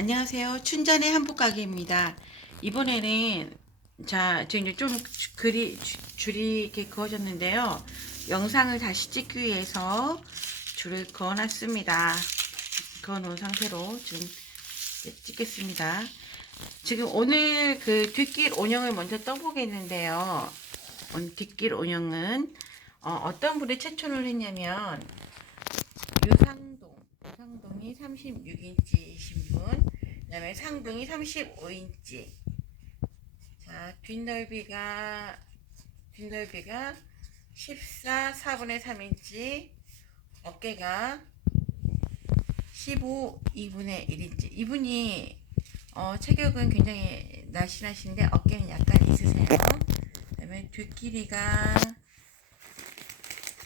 안녕하세요. 춘잔의 한복가게입니다. 이번에는 지금 이제 좀 줄이 이렇게 그어졌는데요. 영상을 다시 찍기 위해서 줄을 그어놨습니다. 그어놓은 상태로 지금 찍겠습니다. 지금 오늘 그 뒷길 온영을 먼저 떠보겠는데요. 오늘 뒷길 온영은 어떤 분이 최초를 했냐면 유상동이 36인치이신 분, 그 다음에 상동이 35인치. 자, 뒷넓이가 14, 4분의 3인치, 어깨가 15, 2분의 1인치. 이분이 체격은 굉장히 날씬하신데 어깨는 약간 있으세요. 그 다음에 뒷길이가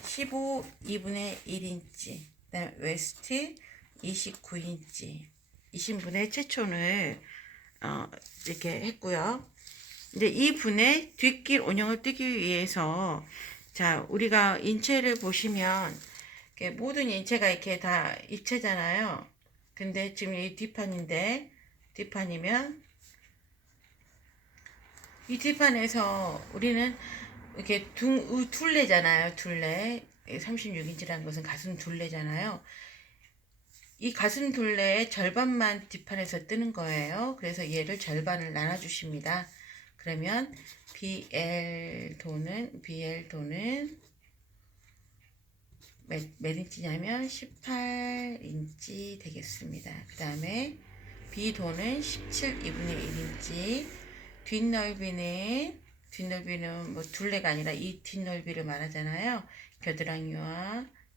15, 2분의 1인치. 그 다음에 웨스트 29인치. 이신 분의 최촌을 이렇게 했고요. 이제 이 분의 뒷길 온영을 뜨기 위해서 자, 우리가 인체를 보시면 모든 인체가 이렇게 다 입체잖아요. 근데 지금 이 뒷판이면 이 뒷판에서 우리는 이렇게 둘레잖아요. 둘레. 36인치라는 것은 가슴 둘레잖아요. 이 가슴 둘레의 절반만 뒷판에서 뜨는 거예요. 그래서 얘를 절반을 나눠주십니다. 그러면 BL도는 몇 인치냐면 18인치 되겠습니다. 그 다음에 B도는 17, 2분의 1인치. 뒷넓이는 뭐 둘레가 아니라 이 뒷넓이를 말하잖아요.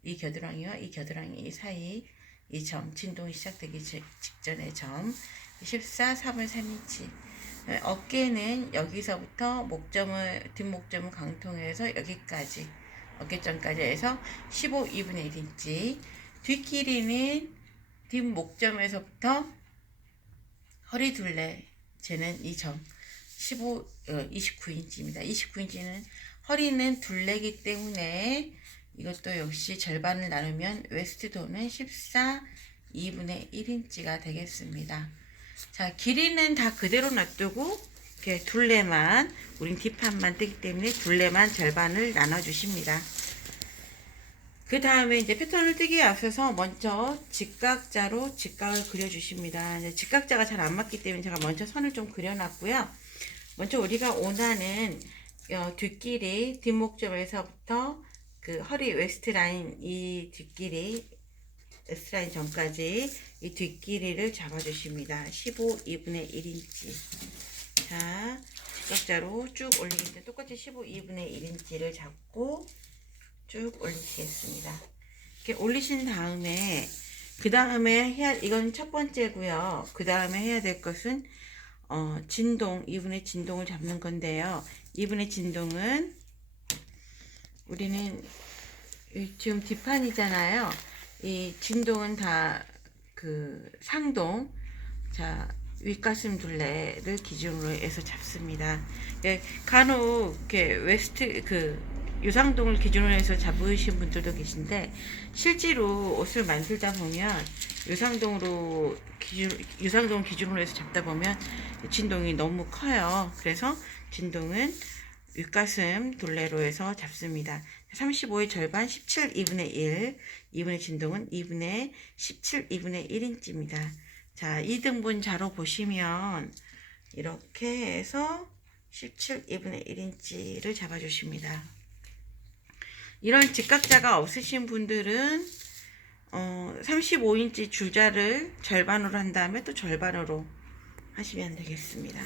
이 겨드랑이 사이 이 점, 진동이 시작되기 직전의 점 14, 4분의 3인치. 어깨는 여기서부터 뒷목점을 강통해서 여기까지 어깨점까지 해서 15, 2분의 1인치. 뒷길이는 뒷목점에서부터 허리 둘레 재는 이 점 29인치입니다. 29인치는 허리는 둘레기 때문에 이것도 역시 절반을 나누면 웨스트도는 14, 2분의 1인치가 되겠습니다. 자, 길이는 다 그대로 놔두고 이렇게 둘레만, 우린 뒷판만 뜨기 때문에 둘레만 절반을 나눠주십니다. 그 다음에 이제 패턴을 뜨기에 앞서서 먼저 직각자로 직각을 그려주십니다. 이제 직각자가 잘 안 맞기 때문에 제가 먼저 선을 좀 그려놨고요. 먼저 우리가 원하는 뒷길이 뒷목점에서부터 그 허리 웨스트 라인 이 뒷길이 웨스트 라인 전까지 이 뒷길이를 잡아주십니다. 15, 2분의 1인치. 자, 직각자로 쭉 올리는데 똑같이 15, 2분의 1인치를 잡고 쭉 올리시겠습니다. 이렇게 올리신 다음에 이건 첫 번째고요. 그 다음에 해야 될 것은 진동, 2분의 진동을 잡는 건데요. 2분의 진동은 우리는 지금 뒷판이잖아요. 이 진동은 다 그 상동, 자, 윗가슴 둘레를 기준으로 해서 잡습니다. 간혹 이렇게 유상동을 기준으로 해서 잡으신 분들도 계신데 실제로 옷을 만들다 보면 유상동 기준으로 해서 잡다 보면 진동이 너무 커요. 그래서 진동은 윗가슴 둘레로 해서 잡습니다. 35의 절반 17, 2분의 1. 2분의 진동은 2분의 17, 2분의 1인치입니다. 자, 2등분 자로 보시면 이렇게 해서 17, 2분의 1인치를 잡아주십니다. 이런 직각자가 없으신 분들은 35인치 줄자를 절반으로 한 다음에 또 절반으로 하시면 되겠습니다.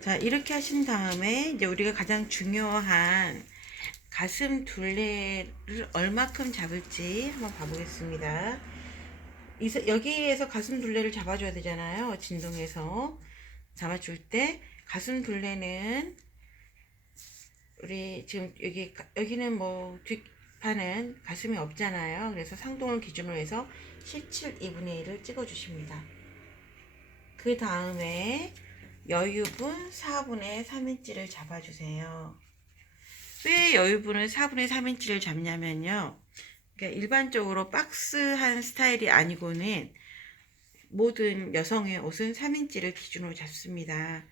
자, 이렇게 하신 다음에 이제 우리가 가장 중요한 가슴 둘레를 얼마큼 잡을지 한번 봐보겠습니다. 여기에서 가슴 둘레를 잡아줘야 되잖아요. 진동에서 잡아줄 때 가슴 둘레는 우리 지금 여기는 뭐 뒷판은 가슴이 없잖아요. 그래서 상동을 기준으로 해서 17, 2분의 1을 찍어주십니다. 그 다음에 여유분 4분의 3인치를 잡아주세요. 왜 여유분을 4분의 3인치를 잡냐면요. 그러니까 일반적으로 박스한 스타일이 아니고는 모든 여성의 옷은 3인치를 기준으로 잡습니다.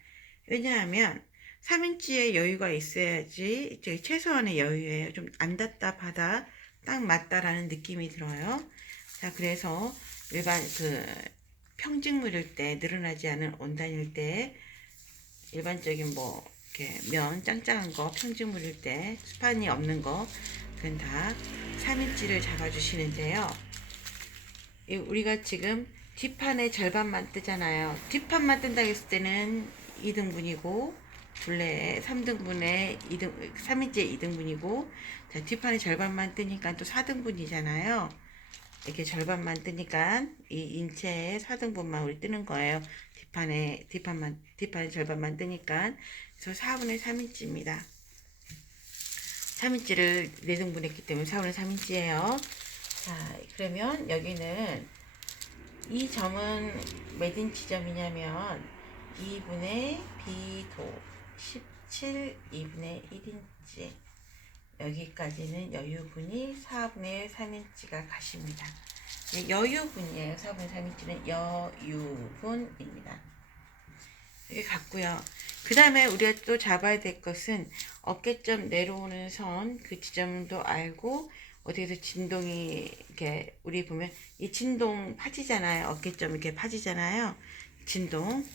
왜냐하면 3인치의 여유가 있어야지 최소한의 여유예요. 좀 안 답답하다, 딱 맞다라는 느낌이 들어요. 자, 그래서 일반 평직물일 때, 늘어나지 않은 원단일 때, 일반적인 뭐 이렇게 면 짱짱한 거 평직물일 때, 스판이 없는 거, 그건 다 3인치를 잡아주시는데요. 우리가 지금 뒷판의 절반만 뜨잖아요. 뒷판만 뜬다 했을 때는 2등분이고 둘레 3등분의 3인치의 2등분이고, 자, 뒷판의 절반만 뜨니까 또 4등분이잖아요. 이렇게 절반만 뜨니까 이 인체의 4등분만 우리 뜨는 거예요. 뒷판의 절반만 뜨니까. 그래서 4분의 3인치입니다. 3인치를 4등분 했기 때문에 4분의 3인치예요. 자, 그러면 여기는 이 점은 몇인 지점이냐면 2분의 B도 17 2분의 1인치, 여기까지는 여유분이 4분의 3인치가 가십니다. 여유분이에요. 4분의 3인치는 여유분입니다. 이렇게 갔고요. 그 다음에 우리가 또 잡아야 될 것은 어깨점 내려오는 선, 그 지점도 알고, 어디에서 진동이 이렇게 우리 보면 이 진동 파지잖아요. 어깨점 이렇게 파지잖아요. 진동,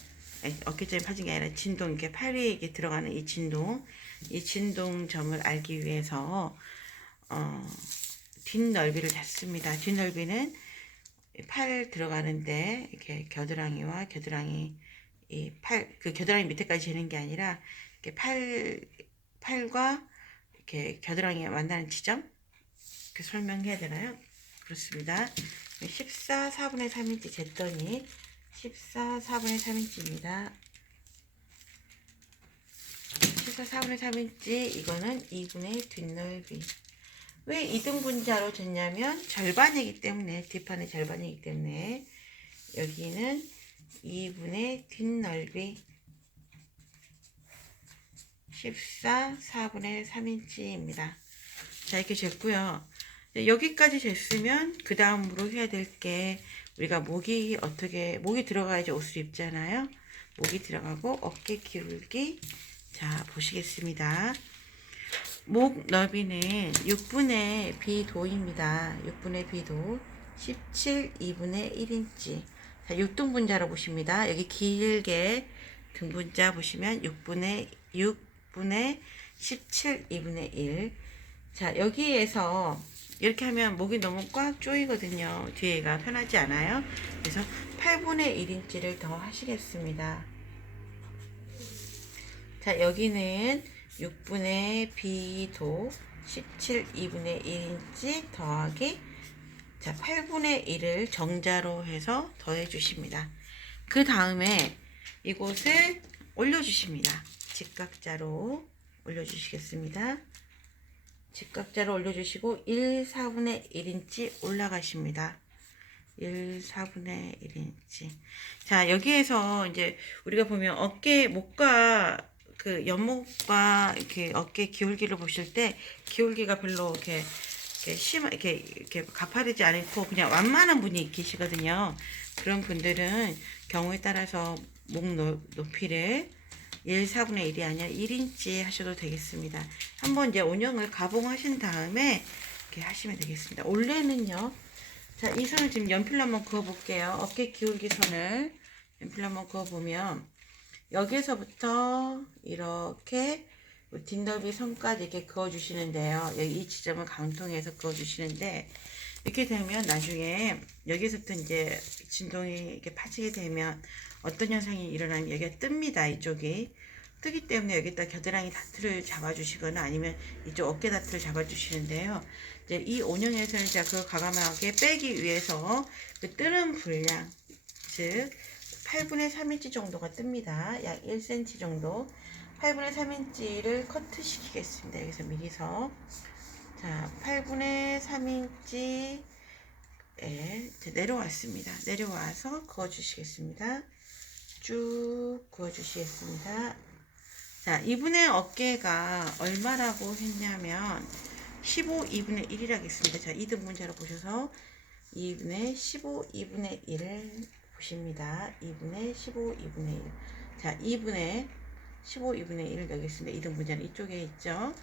어깨점이 파진 게 아니라 진동, 이렇게 팔 위에 이렇게 들어가는 이 진동점을 알기 위해서 뒷넓이를 잡습니다. 뒷넓이는 팔 들어가는데 이렇게 겨드랑이와 겨드랑이 그 겨드랑이 밑에까지 재는 게 아니라 이렇게 팔과 이렇게 겨드랑이가 만나는 지점, 이렇게 설명해야 되나요? 그렇습니다. 14 4분의 3인치 쟀더니 14 4분의 3인치입니다. 14 4분의 3인치, 이거는 2분의 뒷넓이. 왜 2등분자로 쟀냐면 절반이기 때문에, 뒷판의 절반이기 때문에 여기는 2분의 뒷넓이 14 4분의 3인치입니다. 자, 이렇게 쟀고요. 여기까지 쟀으면 그 다음으로 해야 될 게, 우리가 목이 들어가야지 옷을 입잖아요. 목이 들어가고 어깨 기울기. 자, 보시겠습니다. 목 너비는 6분의 B도입니다. 6분의 B도 17 2분의 1인치. 자, 6등분자로 보십니다. 여기 길게 등분자 보시면 6분의 17 2분의 1. 자, 여기에서 이렇게 하면 목이 너무 꽉 조이거든요. 뒤에가 편하지 않아요. 그래서 8분의 1인치를 더 하시겠습니다. 자, 여기는 6분의 B도 17 2분의 1인치 더하기, 자, 8분의 1을 정자로 해서 더해 주십니다. 그 다음에 이곳을 올려주십니다. 직각자로 올려주시겠습니다. 직각자로 올려주시고 1 4분의 1인치 올라가십니다. 1 4분의 1인치. 자, 여기에서 이제 우리가 보면 목과 그 옆목과 이렇게 어깨 기울기를 보실 때, 기울기가 별로 이렇게 가파르지 않고 그냥 완만한 분이 계시거든요. 그런 분들은 경우에 따라서 목 높이를 1 4분의 1이 아니라 1인치 하셔도 되겠습니다. 한번 이제 원형을 가봉하신 다음에 이렇게 하시면 되겠습니다. 원래는요, 자, 이 선을 지금 연필로 한번 그어 볼게요. 어깨 기울기 선을 연필로 한번 그어 보면 여기서부터 이렇게 뒷넓이 선까지 이렇게 그어 주시는데요. 여기 이 지점을 강통해서 그어 주시는데, 이렇게 되면 나중에 여기서부터 이제 진동이 이렇게 파지게 되면 어떤 현상이 일어나면 여기가 뜹니다. 이쪽이 뜨기 때문에 여기다 겨드랑이 다트를 잡아주시거나 아니면 이쪽 어깨 다트를 잡아주시는데요. 이제 이 원형에서는 제가 그걸 과감하게 빼기 위해서 그 뜨는 분량, 즉 8분의 3인치 정도가 뜹니다. 약 1cm 정도. 8분의 3인치를 커트 시키겠습니다. 여기서 미리서. 자, 8분의 3인치에 내려왔습니다. 내려와서 그어주시겠습니다. 쭉 그어주시겠습니다. 자, 이분의 어깨가 얼마라고 했냐면 15 2분의 1이라고 했습니다. 자, 2등분자로 보셔서 2분의 15 2분의 1을 보십니다. 2분의 15, 2분의 1. 자, 2분의 15, 2분의 1 여기 있습니다. 이등분자는 이쪽에 있죠.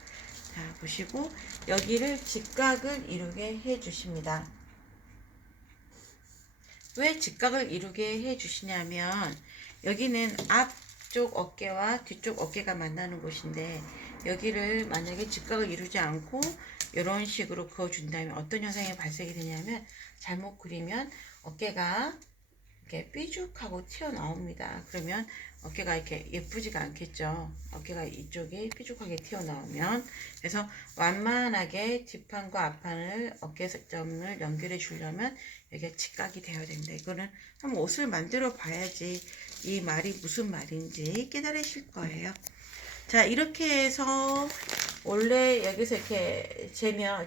자, 보시고 여기를 직각을 이루게 해 주십니다. 왜 직각을 이루게 해 주시냐면 여기는 앞쪽 어깨와 뒤쪽 어깨가 만나는 곳인데 여기를 만약에 직각을 이루지 않고 이런 식으로 그어준다면 어떤 현상이 발생이 되냐면 잘못 그리면 어깨가 이렇게 삐죽하고 튀어나옵니다. 그러면 어깨가 이렇게 예쁘지가 않겠죠. 어깨가 이쪽이 삐죽하게 튀어나오면. 그래서 완만하게 뒷판과 앞판을 어깨점을 연결해 주려면 여기가 직각이 되어야 됩니다. 이거는 한번 옷을 만들어 봐야지 이 말이 무슨 말인지 깨달으실 거예요. 자, 이렇게 해서 원래 여기서 이렇게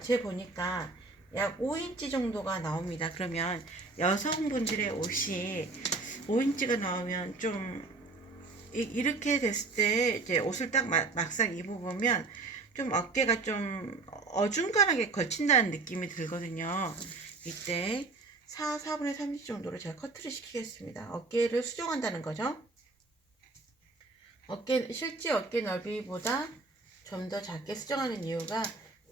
재보니까 약 5인치 정도가 나옵니다. 그러면 여성분들의 옷이 5인치가 나오면 좀 이렇게 됐을 때 이제 옷을 딱 막상 입어보면 좀 어깨가 좀 어중간하게 걸친다는 느낌이 들거든요. 이때 4분의 3인치 정도로 제가 커트를 시키겠습니다. 어깨를 수정한다는 거죠. 실제 어깨 넓이보다 좀 더 작게 수정하는 이유가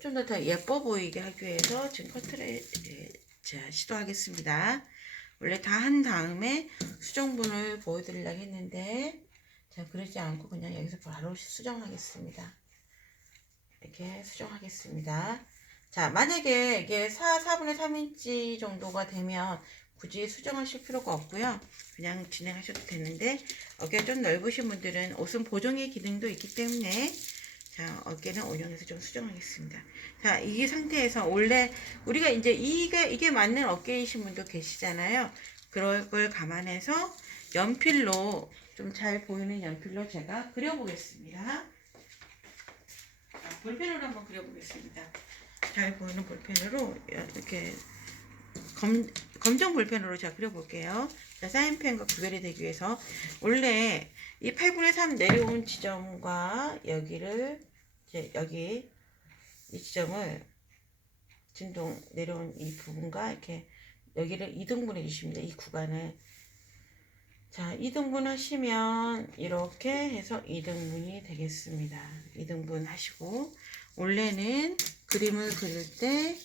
좀 더 예뻐 보이게 하기 위해서 지금 커트를 제가 시도하겠습니다. 원래 다 한 다음에 수정분을 보여드리려고 했는데 자, 그러지 않고 그냥 여기서 바로 수정하겠습니다. 이렇게 수정하겠습니다. 자, 만약에 이게 4분의 3인치 정도가 되면 굳이 수정하실 필요가 없고요. 그냥 진행하셔도 되는데 어깨가 좀 넓으신 분들은 옷은 보정의 기능도 있기 때문에 자, 어깨는 오용해서 좀 수정하겠습니다. 자, 이 상태에서 원래 우리가 이제 이게 맞는 어깨이신 분도 계시잖아요. 그럴 걸 감안해서 연필로 좀 잘 보이는 연필로 제가 그려보겠습니다. 자, 볼펜으로 한번 그려보겠습니다. 잘 보이는 볼펜으로 이렇게 검정 볼펜으로 제가 그려볼게요. 자, 사인펜과 구별이 되기 위해서 원래 이 8분의 3 내려온 지점과 여기를 여기 이 지점을 진동 내려온 이 부분과 이렇게 여기를 2등분 해주십니다. 이 구간을 자 2등분 하시면 이렇게 해서 2등분이 되겠습니다. 2등분 하시고 원래는 그림을 그릴 때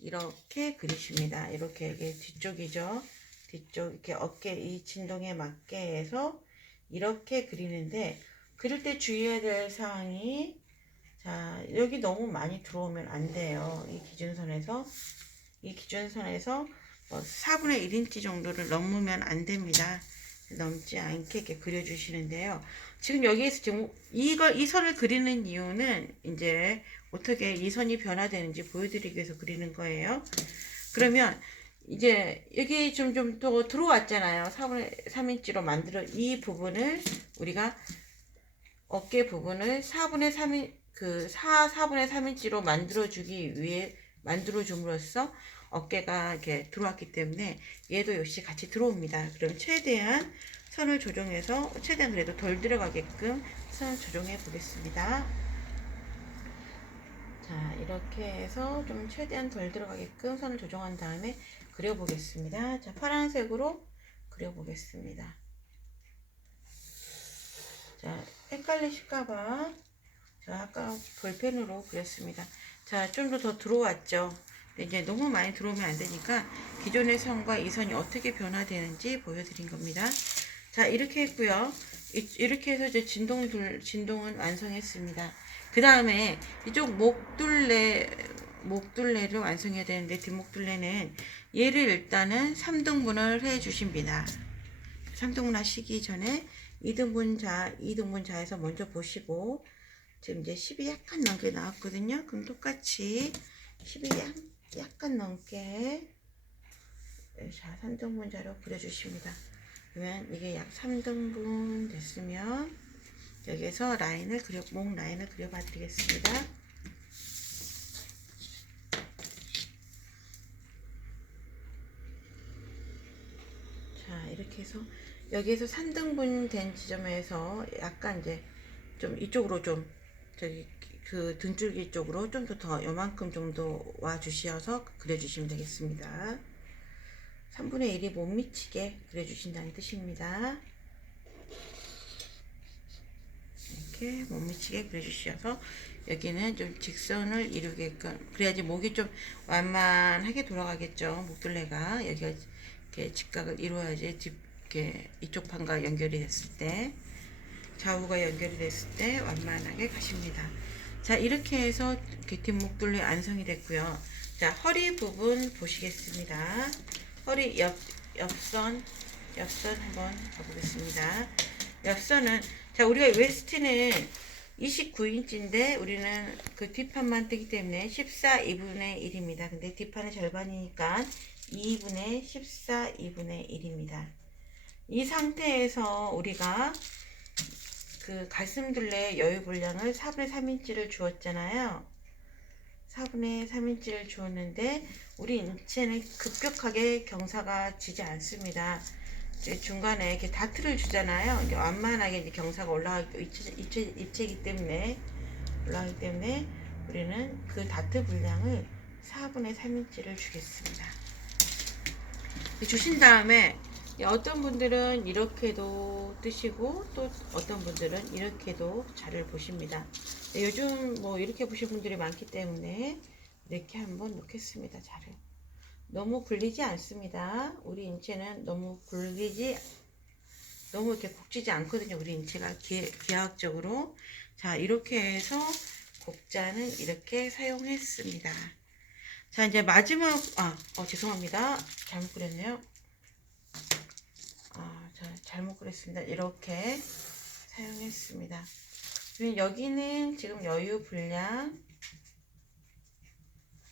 이렇게 그리십니다. 이렇게 이게 뒤쪽이죠. 뒤쪽 이렇게 어깨 이 진동에 맞게 해서 이렇게 그리는데 그릴 때 주의해야 될 사항이 자 여기 너무 많이 들어오면 안 돼요. 이 기준선에서 뭐 4분의 1인치 정도를 넘으면 안 됩니다. 넘지 않게 이렇게 그려주시는데요. 지금 여기에서 지금 이 선을 그리는 이유는 이제 어떻게 이 선이 변화되는지 보여드리기 위해서 그리는 거예요. 그러면 이제 여기 좀 더 들어왔잖아요. 4분의 3인치로 만들어 이 부분을 우리가 어깨 부분을 4분의 3인치로 만들어 줌으로써 어깨가 이렇게 들어왔기 때문에 얘도 역시 같이 들어옵니다. 그럼 최대한 선을 조정해서 최대한 그래도 덜 들어가게끔 선을 조정해 보겠습니다. 자, 이렇게 해서 좀 최대한 덜 들어가게끔 선을 조정한 다음에 그려보겠습니다. 자, 파란색으로 그려보겠습니다. 자, 헷갈리실까봐 제가 아까 볼펜으로 그렸습니다. 자, 좀 더 들어왔죠. 이제 너무 많이 들어오면 안 되니까 기존의 선과 이 선이 어떻게 변화되는지 보여드린 겁니다. 자, 이렇게 했고요. 이렇게 해서 이제 진동은 완성했습니다. 그 다음에 이쪽 목둘레를 완성해야 되는데 뒷목둘레는 얘를 일단은 3등분을 해 주십니다. 3등분 하시기 전에 2등분자에서 먼저 보시고 지금 이제 10이 약간 넘게 나왔거든요. 그럼 똑같이 10이 약간 넘게 자 3등분자로 그려주십니다. 그러면 이게 약 3등분 됐으면 여기에서 목 라인을 그려봐 드리겠습니다. 자 이렇게 해서 여기에서 3등분 된 지점에서 약간 이제 좀 이쪽으로 좀 저기 그 등줄기 쪽으로 좀 더 요만큼 정도 와 주셔서 그려주시면 되겠습니다. 3분의 1이 못 미치게 그려주신다는 뜻입니다. 이렇게 못 미치게 그려주셔서 여기는 좀 직선을 이루게끔, 그래야지 목이 좀 완만하게 돌아가겠죠. 목둘레가 여기가 이렇게 직각을 이루어야지 이렇게 이쪽 판과 연결이 됐을 때, 좌우가 연결이 됐을 때 완만하게 가십니다. 자, 이렇게 해서 이렇게 뒷목둘레 완성이 됐고요. 자, 허리 부분 보시겠습니다. 허리 옆선 한번 가보겠습니다. 옆선은, 자, 우리가 웨스트는 29인치인데 우리는 그 뒷판만 뜨기 때문에 14 2분의 1입니다. 근데 뒷판의 절반이니까 2분의 14 2분의 1입니다. 이 상태에서 우리가 그 가슴둘레 여유 분량을 4분의 3인치를 주었잖아요. 4분의 3인치를 주었는데 우리 인체는 급격하게 경사가 지지 않습니다. 이제 중간에 이렇게 다트를 주잖아요. 이게 완만하게 이제 경사가 올라가기, 입체이기 때문에 올라가기 때문에 우리는 그 다트 분량을 4분의 3인치를 주겠습니다. 주신 다음에 어떤 분들은 이렇게도 뜨시고 또 어떤 분들은 이렇게도 자를 보십니다. 요즘 뭐 이렇게 보신 분들이 많기 때문에 이렇게 한번 놓겠습니다. 자를. 너무 굴리지 않습니다. 우리 인체는 너무 이렇게 굽지지 않거든요. 우리 인체가 기하학적으로. 자, 이렇게 해서 곡자는 이렇게 사용했습니다. 자, 이제 마지막, 죄송합니다. 잘못 그렸네요. 잘못 그렸습니다. 이렇게 사용했습니다. 여기는 지금 여유 분량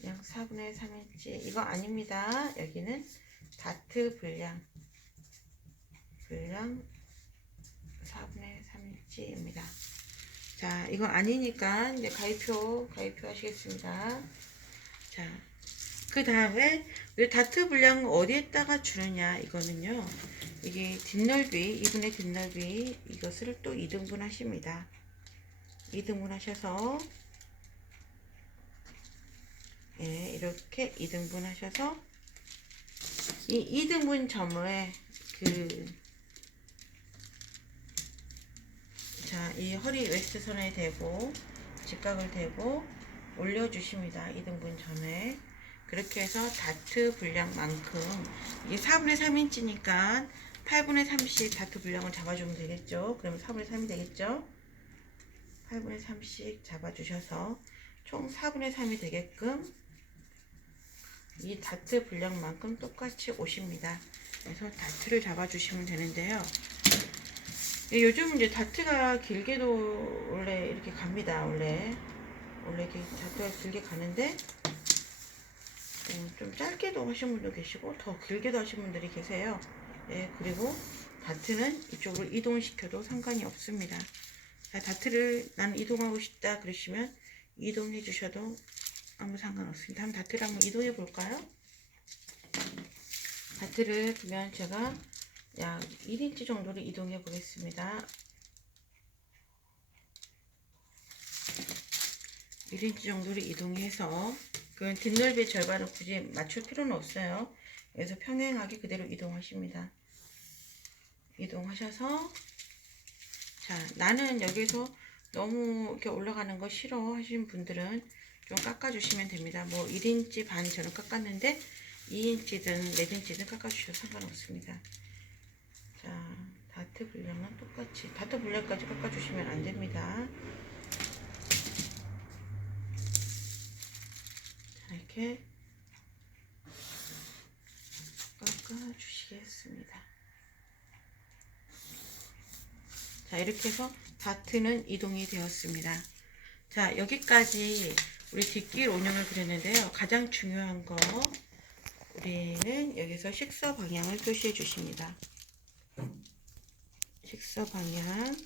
4분의 3인치 이거 아닙니다. 여기는 다트 분량 4분의 3인치입니다. 자, 이거 아니니까 이제 가위표 하시겠습니다. 자, 그 다음에 다트 분량을 어디에다가 주느냐, 이거는요, 이게 뒷넓이, 2분의 뒷넓이, 이것을 또 2등분 하십니다. 2등분 하셔서, 예, 이렇게 2등분 하셔서, 이 2등분 점에 자, 이 허리 웨스트 선에 대고, 직각을 대고, 올려주십니다. 2등분 점에. 그렇게 해서 다트 분량만큼, 이게 4분의 3인치니까 8분의 3씩 다트 분량을 잡아주면 되겠죠. 그러면 4분의 3이 되겠죠. 8분의 3씩 잡아주셔서 총 4분의 3이 되게끔 이 다트 분량만큼 똑같이 오십니다. 그래서 다트를 잡아주시면 되는데요. 요즘 이제 다트가 길게도 원래 이렇게 갑니다. 원래 이렇게 다트가 길게 가는데 좀 짧게도 하신 분도 계시고 더 길게도 하신 분들이 계세요. 예, 그리고 다트는 이쪽으로 이동시켜도 상관이 없습니다. 자, 다트를 나는 이동하고 싶다 그러시면 이동해 주셔도 아무 상관없습니다. 한번 다트를 한번 이동해 볼까요? 다트를 그러면 제가 약 1인치 정도를 이동해 보겠습니다. 1인치 정도를 이동해서 그 뒷넓이의 절반을 굳이 맞출 필요는 없어요. 그래서 평행하게 그대로 이동하십니다. 이동하셔서, 자, 나는 여기서 너무 이렇게 올라가는 거 싫어 하시는 분들은 좀 깎아주시면 됩니다. 뭐 1인치 반 저는 깎았는데 2인치든 4인치든 깎아주셔도 상관없습니다. 자, 다트 분량은 똑같이, 다트 분량까지 깎아주시면 안 됩니다. 자, 이렇게 깎아주시겠습니다. 자, 이렇게 해서 다트는 이동이 되었습니다. 자, 여기까지 우리 뒷길 온형을 그렸는데요. 가장 중요한 거, 우리는 여기서 식서 방향을 표시해 주십니다. 식서 방향.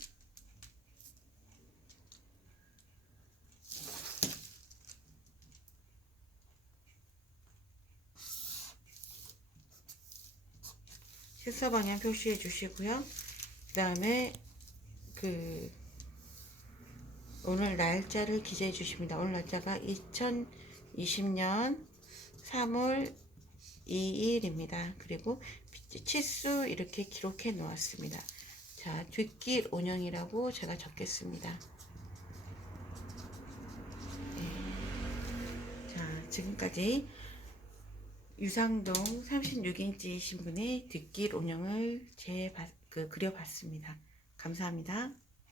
식서 방향 표시해 주시고요. 그 다음에 오늘 날짜를 기재해 주십니다. 오늘 날짜가 2020년 3월 21입니다. 그리고 치수 이렇게 기록해 놓았습니다. 자, 뒷길 운영이라고 제가 적겠습니다. 네. 자, 지금까지 유상동 36인치 신분의 뒷길 운영을 그려봤습니다. 감사합니다.